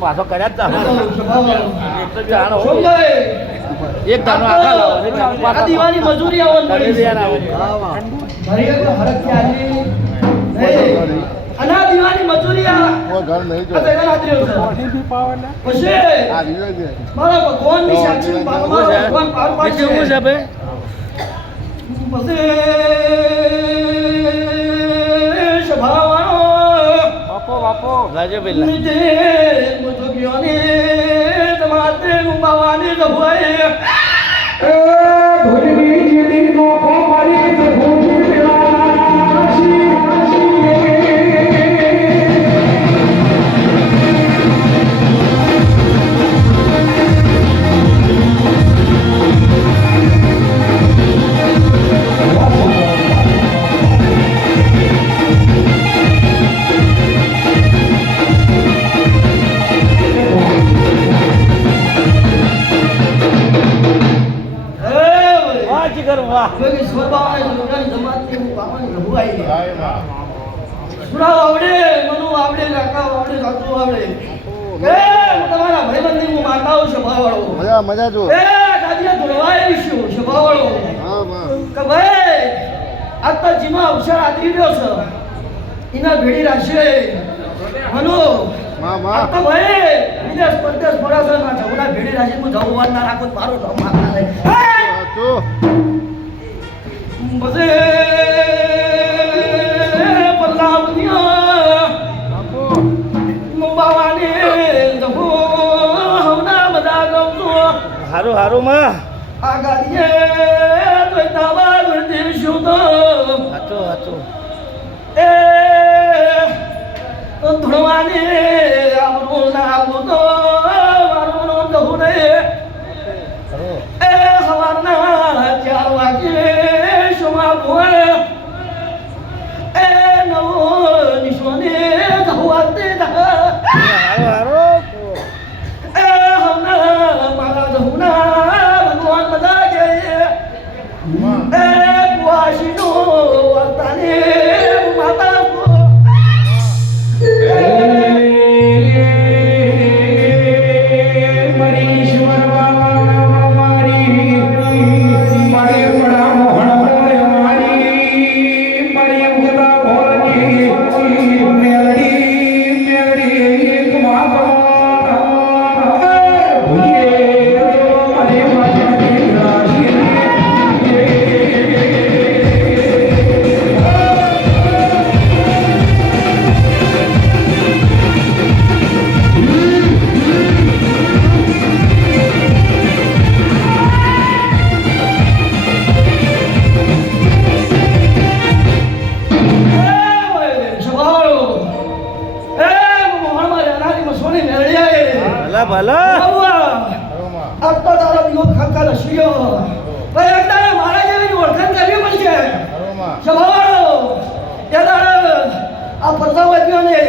પાછો કર્યા એક દાનો આખા દિવાળી મજૂરી અના દિવાળી મજૂરી ઘર નહીં જો મારા ભગવાન ની સાક્ષી ભગવાન પાર પાડશે કેવું છે બે પછી સ્વભાવનો બાપો ગાજે પેલા નીચે મુજોગીઓને તમારે મુંબાવાની જવાય ધોની જીની નો કોમારી ધોની પેલા મજા જો આ તો જીમાં અવસર આદરી રહ્યો છે એના ભેડી રાખશે મનો આ તો ભાઈ વિદેશ પરદેશ ફરા છે ના જવડા ભેડી રાખી હું જવવાન ના રાખું મારો નામ માગના લે બસે પલ્લાવનિયા મુંબાવાને જહો હવના બધા ગમતો હારું હારું માં આ ગાડીએ તો તાવા દેશું તો હાચો એ ધોવાને આપણું નામ તો મારું કહું ને એ સવારના 4 વાગે શોમાં ભોય એ નવો નિશોને ધોવાતે હારું એ હમણાં મારા ધોના ભગવાન બધા કે એ વાશીનો વર્તાને માતા ભલા अब तो तारा विरोध खंका लशियो पर एक तारा मारा जेवी ओळखण करવી પડશે સ્વભાવનો એ તારા આ પરસાવતીઓને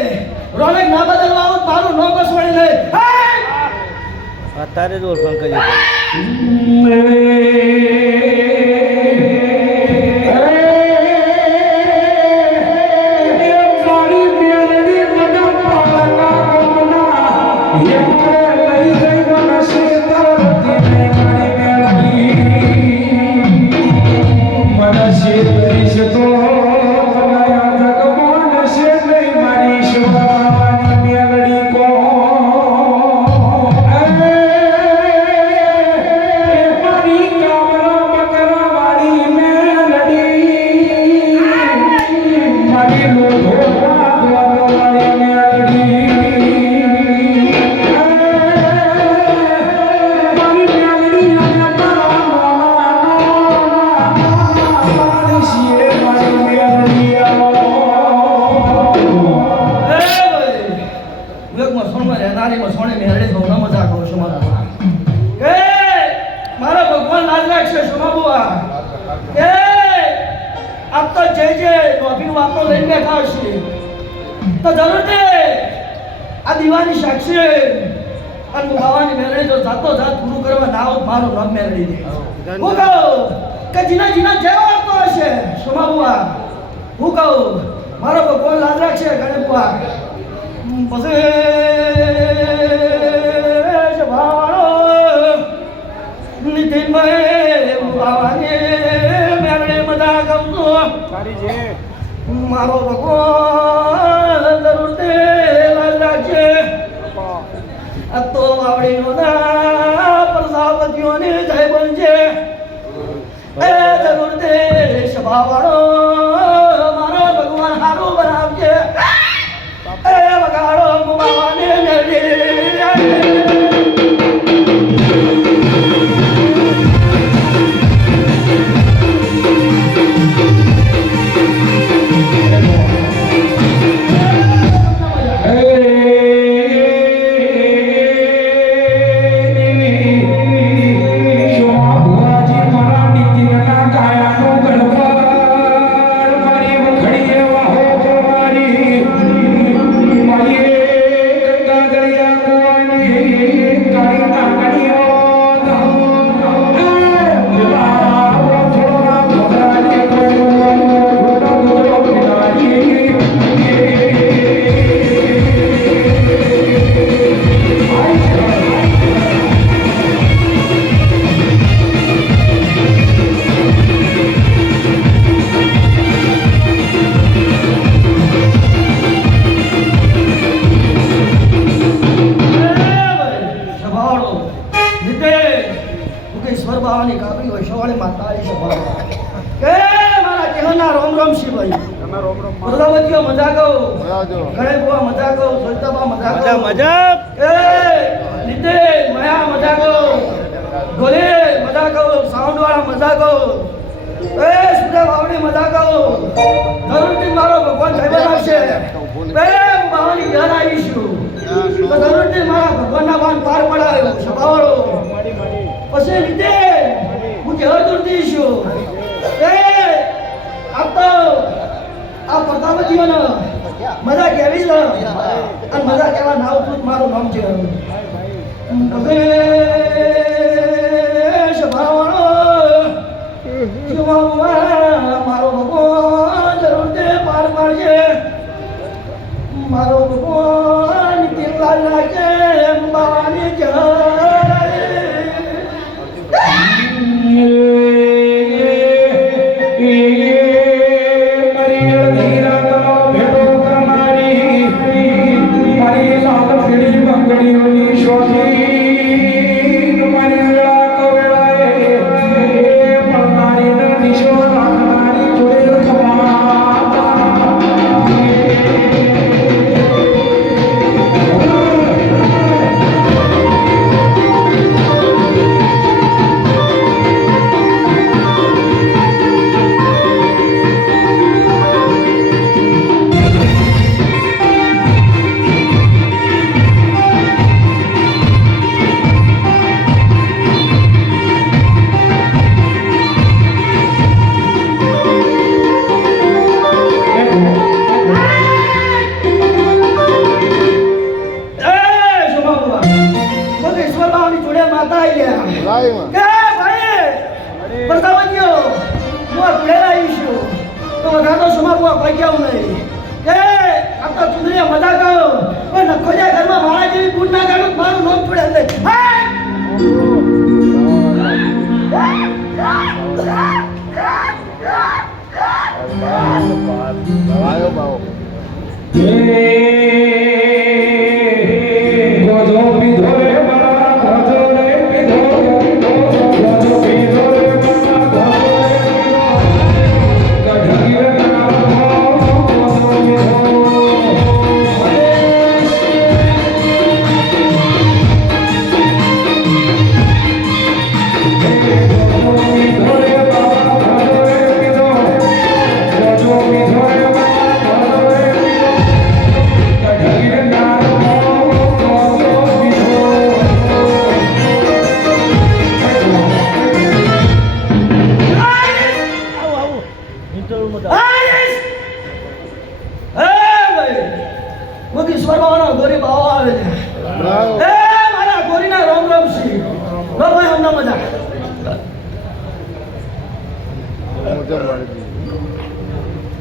રોનક ના બદલવા આવું મારું નો બસવાડી લે અત્યારે જ ઓળખાણ કરી Yeah. લોભી વાતો લઈને બેઠા હશે તો જરૂર તે આ દીવાની સાક્ષી અને હું બાવાની મેળવી તો જાતો જાત પૂરું કરવા ના આવું મારું નામ મેળવી દે હું કહું કે જીના જીના જેવો આવતો હશે સોમા બુઆ હું કહું મારો ભગવાન લાજ રાખશે ગણે બુઆ પછી ભાવાળો નીતિનભાઈ બાવાને મેળવે મજા ગમતો મારો ભગવાન જરૂર તે લાજ રાખશે આ તો વાવડીનો ના પ્રજાપતિઓને જય બનશે એ જરૂર તે સ્વભાવવાળો મારો ભગવાન હારું બનાવજે એ વગાડો મુબાવાને મેળવી મજા કેવી છે અને મજા કેવા નાવ તું મારું નામ છે મારો ભગવાન જરૂર તે પાર પાડશે મારો ભગવાન કેટલા લાગે બાવાની જય મુકી સ્વરવાનો ગોરી બાવો આવે છે બ્રાવો એ મારા ગોરીના રોમ રોમ સી લો ભાઈ હમણાં મજા મજા મારી